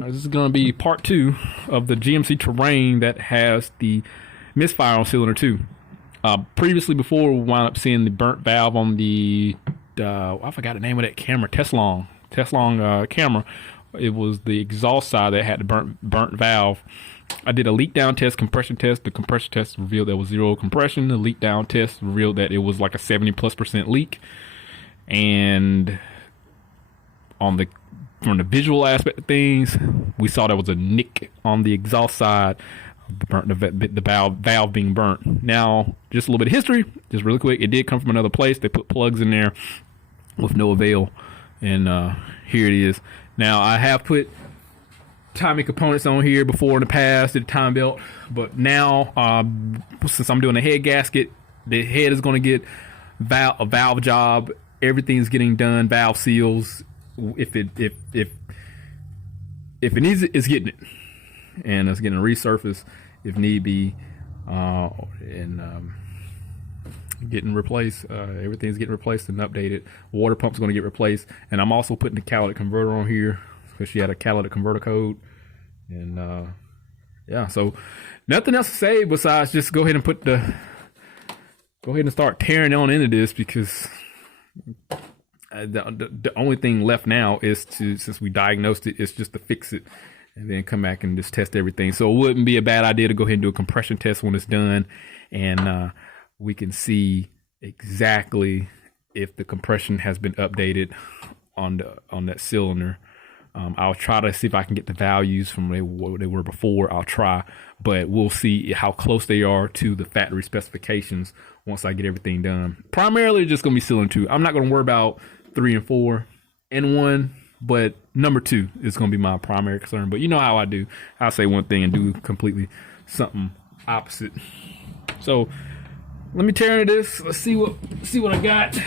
This is going to be part 2 of the GMC Terrain that has the misfire on cylinder 2. Previously, before, we wound up seeing the burnt valve on the, I forgot the name of that camera, Teslong camera. It was the exhaust side that had the burnt valve. I did a leak down test, compression test. The compression test revealed there was 0 compression. The leak down test revealed that it was like a 70+% leak. And from the visual aspect of things, we saw there was a nick on the exhaust side, the valve being burnt. Now, just a little bit of history, just really quick. It did come from another place. They put plugs in there with no avail, and here it is. Now, I have put timing components on here before in the past, did the time belt, but now, since I'm doing a head gasket, the head is going to get a valve job. Everything's getting done, valve seals. If it needs it, it's getting it, and it's getting a resurface if need be, and getting replaced. Everything's getting replaced and updated. Water pump's going to get replaced, and I'm also putting the catalytic converter on here because she had a catalytic converter code, and yeah. So nothing else to say besides just go ahead and start tearing on into this, because the only thing left now is since we diagnosed it, is just to fix it and then come back and just test everything. So it wouldn't be a bad idea to go ahead and do a compression test when it's done, and we can see exactly if the compression has been updated on that cylinder. I'll try to see if I can get the values from what they were before. I'll try, but we'll see how close they are to the factory specifications once I get everything done. Primarily just gonna be cylinder 2. I'm not gonna worry about 3 and 4 and 1, but number 2 is going to be my primary concern. But you know how I do. I'll say one thing and do completely something opposite. So let me tear into this. Let's see what I got.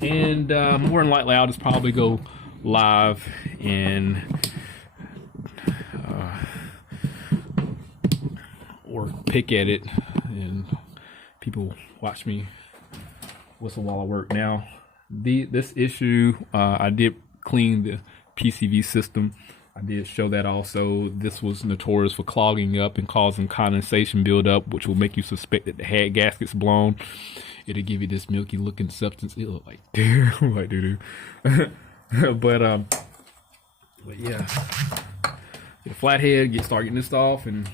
And more than likely, I'll just probably go live and or pick at it, and people watch me whistle while I work. Now, this issue, I did clean the PCV system. I did show that also. This was notorious for clogging up and causing condensation buildup, which will make you suspect that the head gasket's blown. It'll give you this milky looking substance. It look like like doo-doo. but yeah, get a flathead, start getting this off, and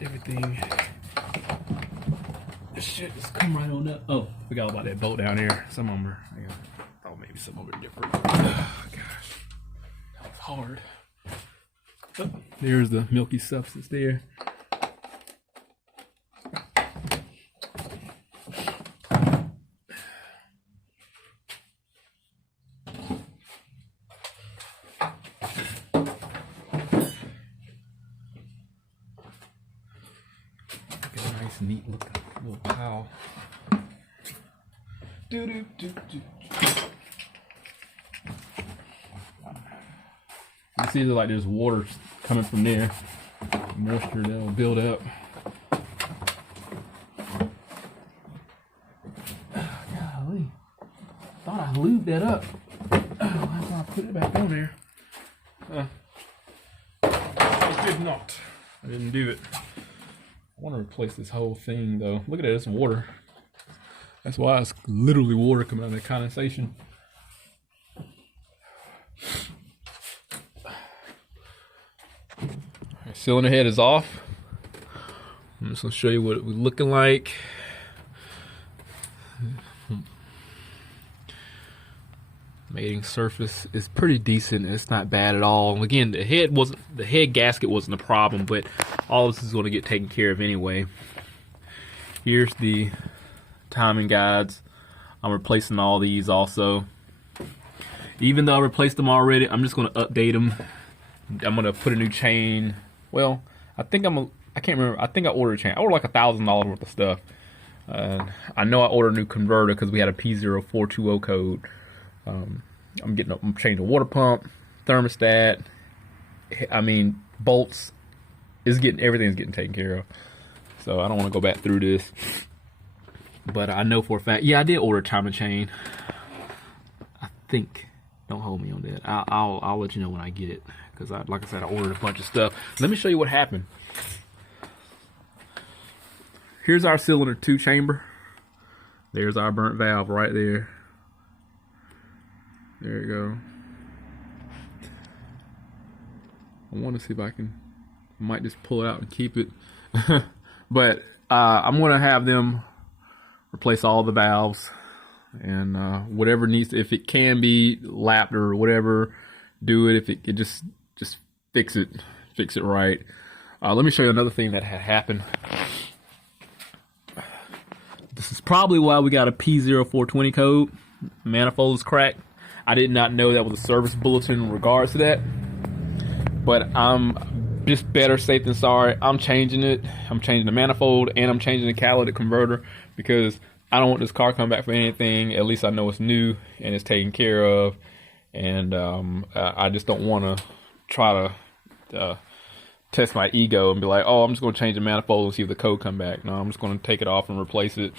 everything. This shit just come right on up. Oh, forgot about that bolt down there. Some of them are, I thought maybe some of them are different. Oh, gosh, that was hard. Oh, there's the milky substance there. Nice, neat looking little pile. You can see like there's water coming from there, moisture that'll build up. Golly, thought I lubed that up. After I put it back on there. I did not. I didn't do it. I want to replace this whole thing though. Look at that, it's water. That's why it's literally water coming out of the condensation. Right, cylinder head is off. I'm just going to show you what it was looking like. Mating surface is pretty decent. It's not bad at all. And again, the head gasket wasn't a problem, but all this is going to get taken care of anyway. Here's the timing guides. I'm replacing all these also. Even though I replaced them already, I'm just going to update them. I'm going to put a new chain. Well, I think I can't remember. I think I ordered a chain. I ordered like $1,000 worth of stuff. I know I ordered a new converter because we had a P0420 code. I'm changing the water pump, thermostat. I mean, bolts. Everything's getting taken care of. So I don't want to go back through this. But I know for a fact, yeah, I did order a timing chain. I think Don't hold me on that. I'll let you know when I get it, because like I said, I ordered a bunch of stuff. Let me show you what happened. Here's our cylinder 2 chamber. There's our burnt valve right there. There you go. I want to see if I might just pull it out and keep it. But I'm going to have them replace all the valves, and whatever needs to, if it can be lapped or whatever, do it. If it just fix it right. Let me show you another thing that had happened. This is probably why we got a P0420 code. Manifold is cracked. I did not know that was a service bulletin in regards to that, but I'm just better safe than sorry. I'm changing it. I'm changing the manifold, and I'm changing the catalytic converter, because I don't want this car coming back for anything. At least I know it's new and it's taken care of, and I just don't want to try to test my ego and be like, oh, I'm just going to change the manifold and see if the code come back. No, I'm just going to take it off and replace it.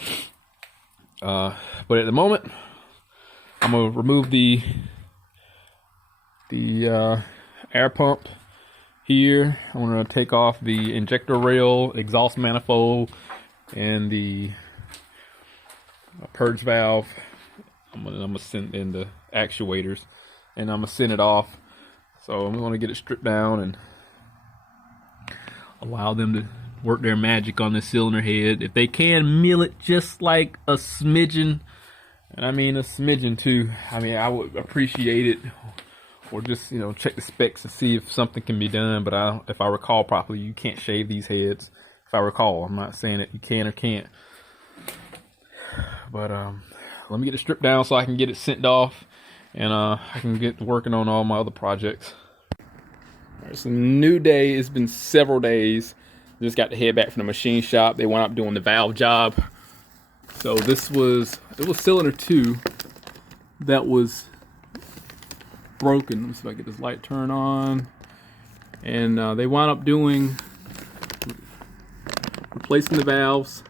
But at the moment, I'm going to remove the air pump here. I'm going to take off the injector rail, exhaust manifold, and the purge valve. I'm gonna send in the actuators, and I'm gonna send it off. So I'm gonna get it stripped down and allow them to work their magic on the cylinder head. If they can mill it just like a smidgen, and I mean a smidgen too, I mean, I would appreciate it. Or just, check the specs and see if something can be done. But if I recall properly, you can't shave these heads. If I recall, I'm not saying that you can or can't. But let me get it stripped down so I can get it sent off, and I can get working on all my other projects. All right, so new day. It's been several days. Just got to head back from the machine shop. They went up doing the valve job. So it was cylinder 2 that was broken. Let me see if I get this light turned on. And they wound up replacing the valves.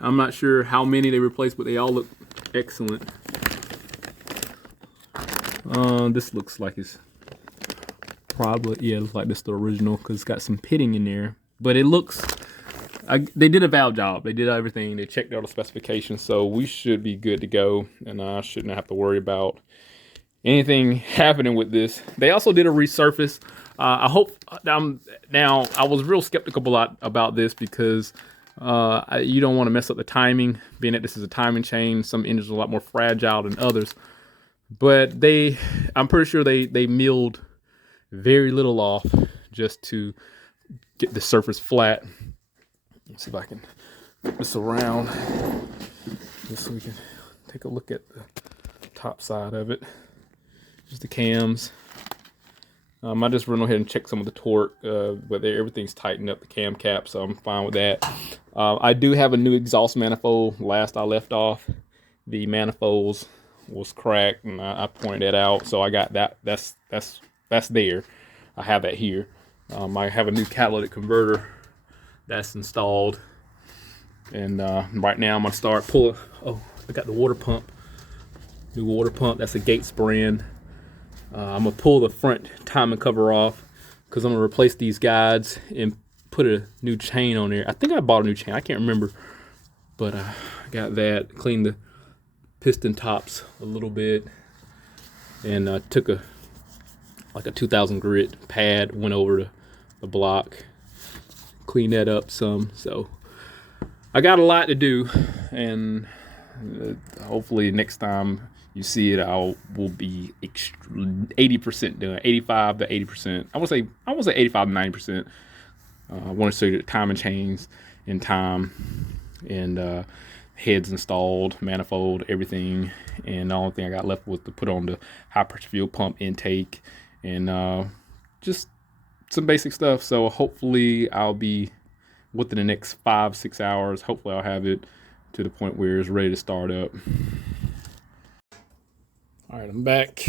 I'm not sure how many they replaced, but they all look excellent. This looks like it's probably, it looks like this is the original, because it's got some pitting in there. But it looks, they did a valve job. They did everything. They checked all the specifications, so we should be good to go, and I shouldn't have to worry about anything happening with this. They also did a resurface. I hope, now I was real skeptical about this, because you don't want to mess up the timing, being that this is a timing chain. Some engines are a lot more fragile than others, but I'm pretty sure they milled very little off just to get the surface flat. Let's see if I can put this around just so we can take a look at the top side of it. Just the cams. I just went ahead and checked some of the torque, but everything's tightened up, the cam cap, so I'm fine with that. I do have a new exhaust manifold. Last I left off, the manifolds was cracked, and I pointed that out, so I got that. That's there. I have that here. I have a new catalytic converter that's installed, and right now I'm gonna start pulling. Oh, I got the water pump. New water pump. That's a Gates brand. I'm gonna pull the front timing cover off, because I'm gonna replace these guides and put a new chain on there. I think I bought a new chain. I can't remember, but I got that. Cleaned the piston tops a little bit, and took a 2000 grit pad, went over the block, cleaned that up some. So I got a lot to do, and hopefully next time you see it, will be 80% done, 85 to 80%. I want to say 85 to 90%. I want to show you the timing chains in time, and heads installed, manifold, everything. And the only thing I got left was to put on the high pressure fuel pump intake, and just some basic stuff. So hopefully I'll be within the next 5-6 hours. Hopefully I'll have it to the point where it's ready to start up. All right, I'm back.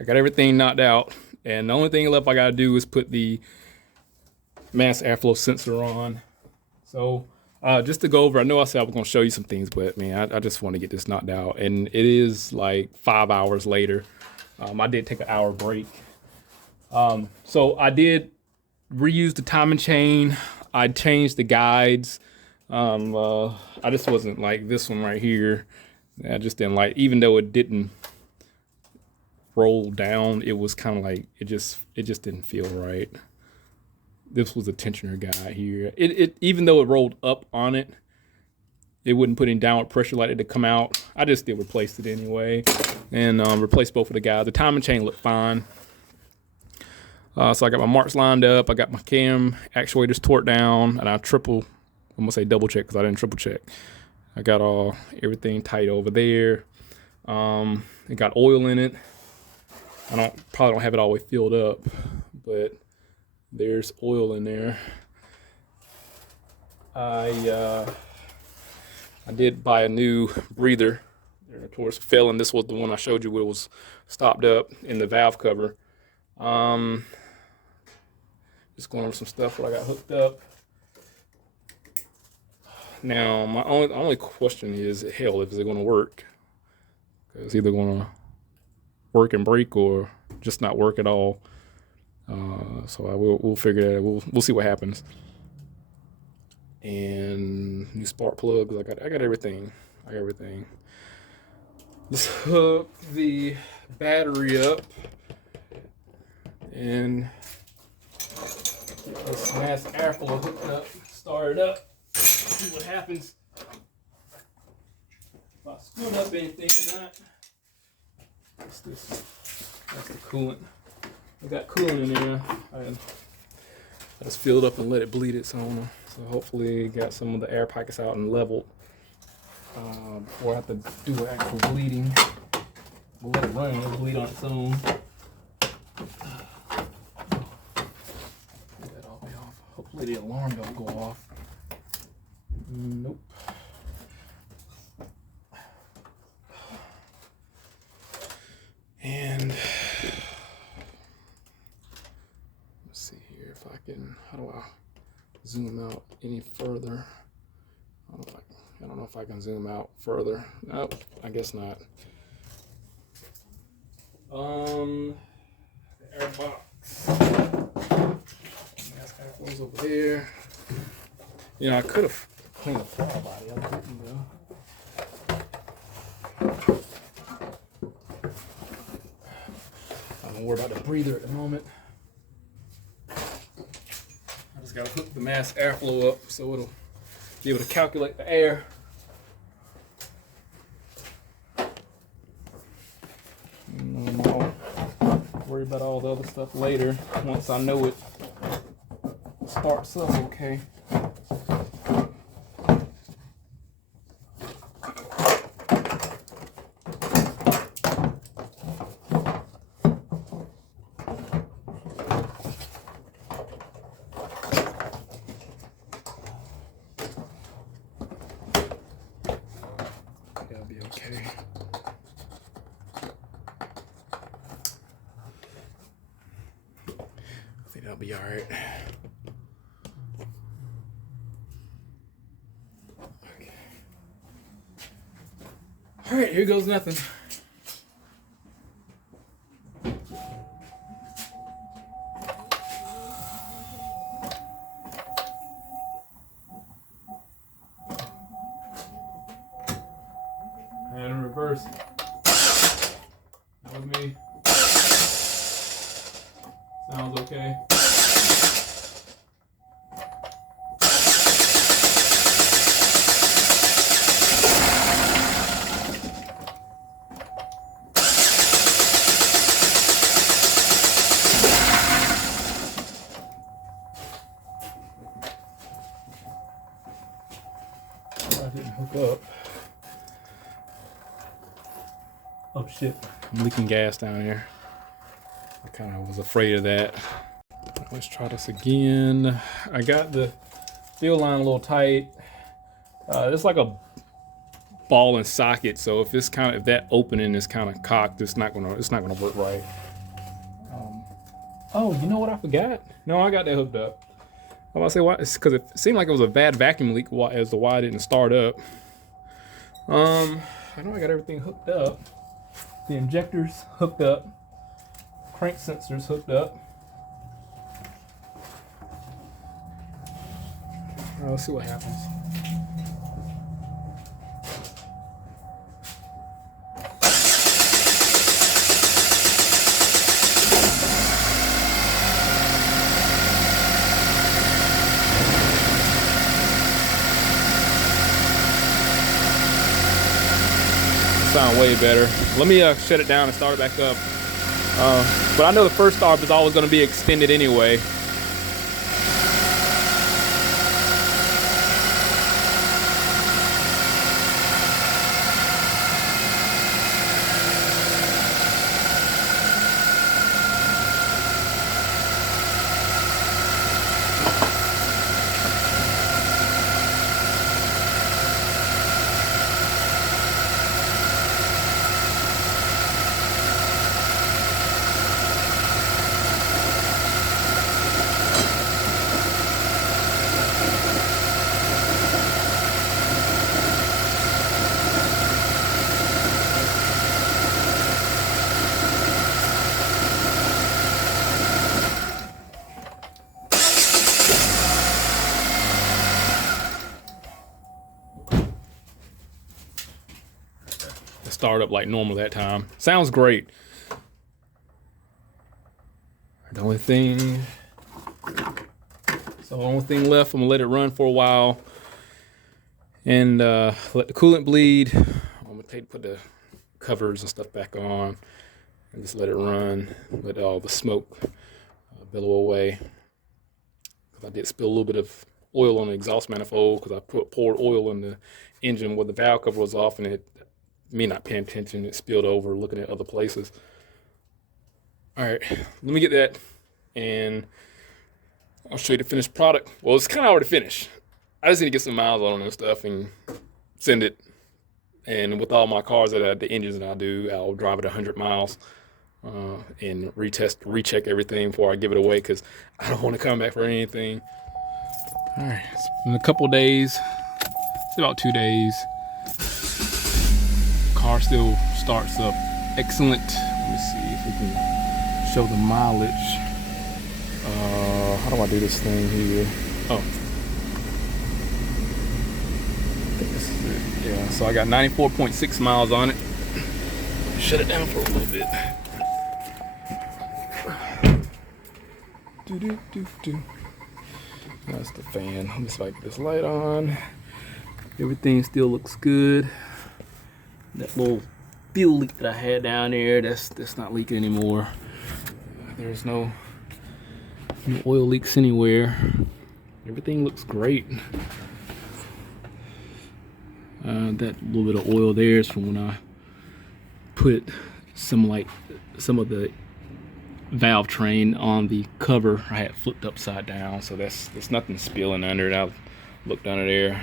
I got everything knocked out, and the only thing left I gotta do is put the mass airflow sensor on. So Just to go over, I know I said I was going to show you some things, but man, I just want to get this knocked out. And it is like 5 hours later. I did take an hour break. So I did reuse the timing chain. I changed the guides. I just wasn't like this one right here. I just didn't like, even though it didn't roll down, it was kind of like, it just didn't feel right. This was a tensioner guide here. It even though it rolled up on it, it wouldn't put any downward pressure like it to come out. I just still replaced it anyway, and replaced both of the guides. The timing chain looked fine. So I got my marks lined up. I got my cam actuators torqued down, and I'm gonna say double check because I didn't triple check. I got everything tight over there. It got oil in it. I probably don't have it all the way filled up, but there's oil in there. I did buy a new breather. Of course, fell, and this was the one I showed you where it was stopped up in the valve cover. Just going over some stuff what I got hooked up. Now, my only question is, hell, is it going to work? It's either going to work and break or just not work at all. So we'll figure that out. We'll see what happens. And new spark plugs. I got everything. I got everything. Let's hook the battery up and get this mass airflow hooked up. Start it up. See what happens. If I screwed up anything or not. What's this? That's the coolant. I got coolant in there. I just filled up and let it bleed its own. So hopefully got some of the air pockets out and leveled before I have to do actual bleeding. We'll let it run, let it bleed on its own. Get that all the way off. Hopefully the alarm don't go off. Nope. And let's see here if I can, how do I zoom out any further? I don't know if I can zoom out further. Nope, I guess not. The air box. Mask goes over there. You know, I could have cleaned the throttle body. I didn't though. I don't worry about the breather at the moment. I just gotta hook the mass airflow up so it'll be able to calculate the air. And I'll worry about all the other stuff later once I know it starts up okay. That'll be okay. I think that'll be all right. Okay. All right, here goes nothing. And in reverse. That was me. Sounds okay. I didn't hook up. Oh shit, I'm leaking gas down here. I kind of was afraid of that. Let's try this again. I got the field line a little tight. It's like a ball and socket, so if that opening is kind of cocked, it's not gonna work right. Oh, you know what I forgot? No, I got that hooked up. I was about to say why. It's because it seemed like it was a bad vacuum leak as to why it didn't start up. I know I got everything hooked up. The injectors hooked up. Crank sensors hooked up. All right, let's see what happens. Sound way better. Let me shut it down and start it back up. But I know the first start is always going to be extended anyway. Start up like normal that time. Sounds great. The only thing left, I'm gonna let it run for a while and let the coolant bleed. I'm gonna put the covers and stuff back on and just let it run, let all the smoke billow away. I did spill a little bit of oil on the exhaust manifold because I poured oil in the engine where the valve cover was off, and me not paying attention, it spilled over looking at other places. All right, let me get that and I'll show you the finished product. Well, it's kind of already finished. I just need to get some miles on it and stuff and send it. And with all my cars the engines that I do, I'll drive it 100 miles and recheck everything before I give it away, because I don't want to come back for anything. All right, it's been a couple days. It's about 2 days. Car still starts up excellent. Let me see if we can show the mileage. How do I do this thing here? Oh, I think this is it. Yeah, so I got 94.6 miles on it. Shut it down for a little bit. That's the fan. Let me see if I get this light on. Everything still looks good. That little fuel leak that I had down there, that's not leaking anymore. There's no oil leaks anywhere. Everything looks great. That little bit of oil there is from when I put some of the valve train on the cover. I had flipped upside down, so there's nothing spilling under it. I looked under there.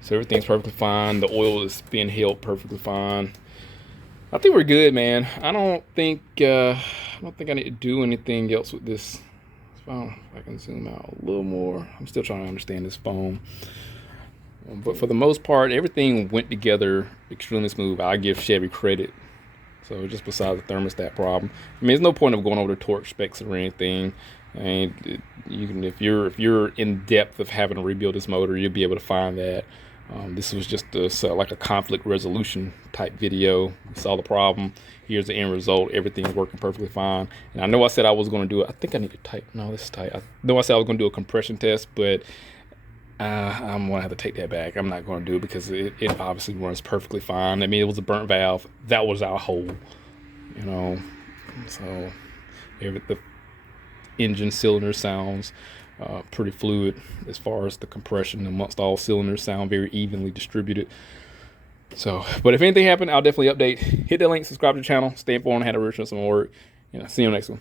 So everything's perfectly fine. The oil is being held perfectly fine. I think we're good, man. I don't think I need to do anything else with this phone. If I can zoom out a little more. I'm still trying to understand this phone. But for the most part, everything went together extremely smooth. I give Chevy credit. So just besides the thermostat problem, I mean, there's no point of going over the torque specs or anything. And you can, if you're in depth of having to rebuild this motor, you'll be able to find that. This was just like a conflict resolution type video. We saw the problem. Here's the end result. Everything's working perfectly fine. And I know I said I was going to do it. I think I need to type. No, this is tight. I know I said I was going to do a compression test, but I'm going to have to take that back. I'm not going to do it because it obviously runs perfectly fine. I mean, it was a burnt valve. That was our hole, you know. So the engine cylinder sounds pretty fluid as far as the compression amongst all cylinders sound very evenly distributed. So, but if anything happened, I'll definitely update. Hit that link, subscribe to the channel, stay informed on how to research some more work, and I'll see you next one.